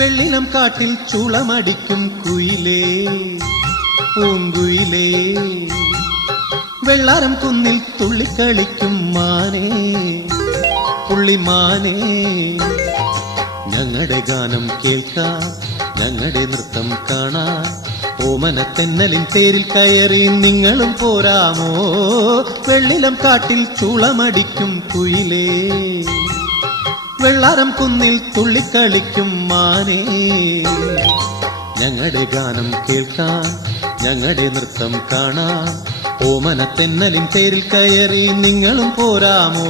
വെള്ളിനം കാട്ടിൽ ചുളമടിക്കും കുയിലേ പൂങ്കുയിലേ, വെള്ളാരം കുന്നിൽ തുള്ളിക്കളിക്കും മാനേ പുള്ളിമാനേ. ഞങ്ങളുടെ ഗാനം കേൾക്കാൻ, ഞങ്ങളുടെ നൃത്തം കാണാൻ, ഓമനത്തെന്നലിൻ പേരിൽ കയറി നിങ്ങളും പോരാമോ? വെള്ളിലം കാട്ടിൽ ചുളമടിക്കും കുയിലേ, വെള്ളാരം കുന്നിൽ തുള്ളിക്കളിക്കും മാനേ. ഞങ്ങളുടെ ഗാനം കേൾക്കാൻ, ഞങ്ങളുടെ നൃത്തം കാണാൻ, ഓമനത്തെന്നലിൻ പേരിൽ കയറി നിങ്ങളും പോരാമോ?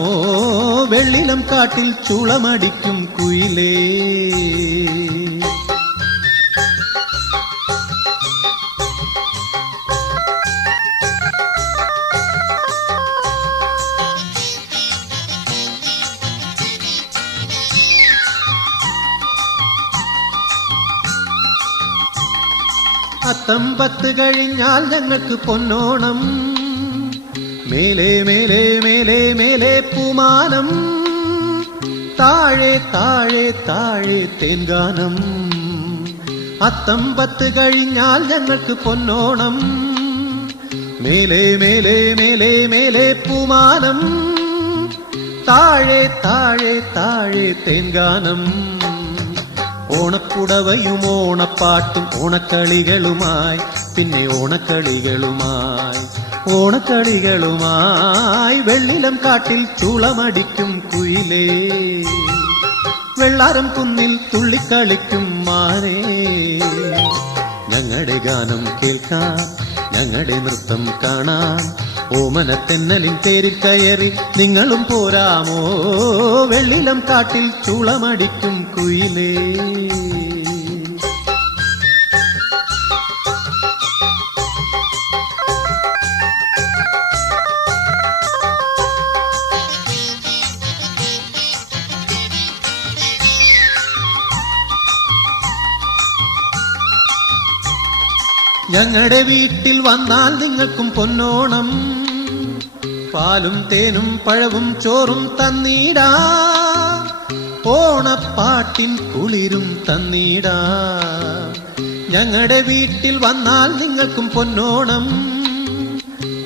വെള്ളിലം കാട്ടിൽ ചുളമടിക്കും കുയിലേ. അത്തമ്പത്ത് കഴിഞ്ഞാൽ ഞങ്ങൾക്ക് പൊന്നോണം, മേലെ മേലെ മേലെ മേലെ പൂമാനം, താഴെ താഴെ താഴെ തേൻഗാനം. അത്തമ്പത്ത് കഴിഞ്ഞാൽ ഞങ്ങൾക്ക് പൊന്നോണം, മേലെ മേലെ മേലെ മേലെ പൂമാനം, താഴെ താഴെ താഴെ തേൻഗാനം. ഓണപ്പുടവയും ഓണപ്പാട്ടും ഓണക്കളികളുമായി, പിന്നെ ഓണക്കളികളുമായി ഓണക്കളികളുമായി, വെള്ളിലം കാട്ടിൽ ചുളമടിക്കും കുയിലേ, വെള്ളാരം കുന്നിൽ തുള്ളിക്കളിക്കും മാനേ. ഞങ്ങളുടെ ഗാനം കേൾക്കാൻ, ഞങ്ങളുടെ നൃത്തം കാണാൻ, ഓമനത്തെന്നലിൻ പേരിൽ കയറി നിങ്ങളും പോരാമോ? വെള്ളിലം കാട്ടിൽ ചുളമടിക്കും കുയിലേ. ഞങ്ങളുടെ വീട്ടിൽ വന്നാൽ നിങ്ങൾക്കും പൊന്നോണം, പാലും തേനും പഴവും ചോറും തന്നീടാം, ഓണപ്പാട്ടിൻ കുളിരും തന്നീടാം. ഞങ്ങളുടെ വീട്ടിൽ വന്നാൽ നിങ്ങൾക്കും പൊന്നോണം,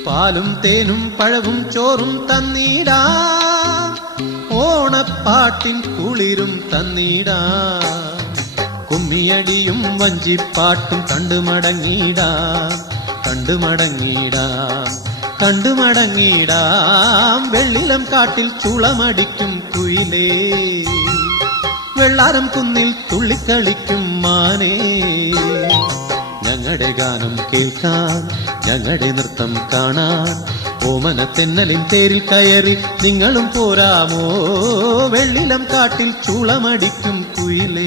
പാലും തേനും പഴവും ചോറും തന്നീടാം, ഓണപ്പാട്ടിൻ കുളിരും തന്നീടാം. കുമ്മിയടിയും വഞ്ചിപ്പാട്ടും കണ്ടുമടങ്ങിടാം, കണ്ടുമടങ്ങിടാം, കണ്ടുമടങ്ങിടാം. വെള്ളിലം കാട്ടിൽ ചുളമടിക്കും കുയിലേ, വെള്ളാരം കുന്നിൽ തുള്ളിക്കളിക്കും മാനേ. ഞങ്ങളുടെ ഗാനം കേൾക്കാൻ, ഞങ്ങളുടെ നൃത്തം കാണാൻ, ഓമനത്തെന്നലിൻ പേരിൽ കയറി നിങ്ങളും പോരാമോ? വെള്ളിലം കാട്ടിൽ ചുളമടിക്കും കുയിലേ.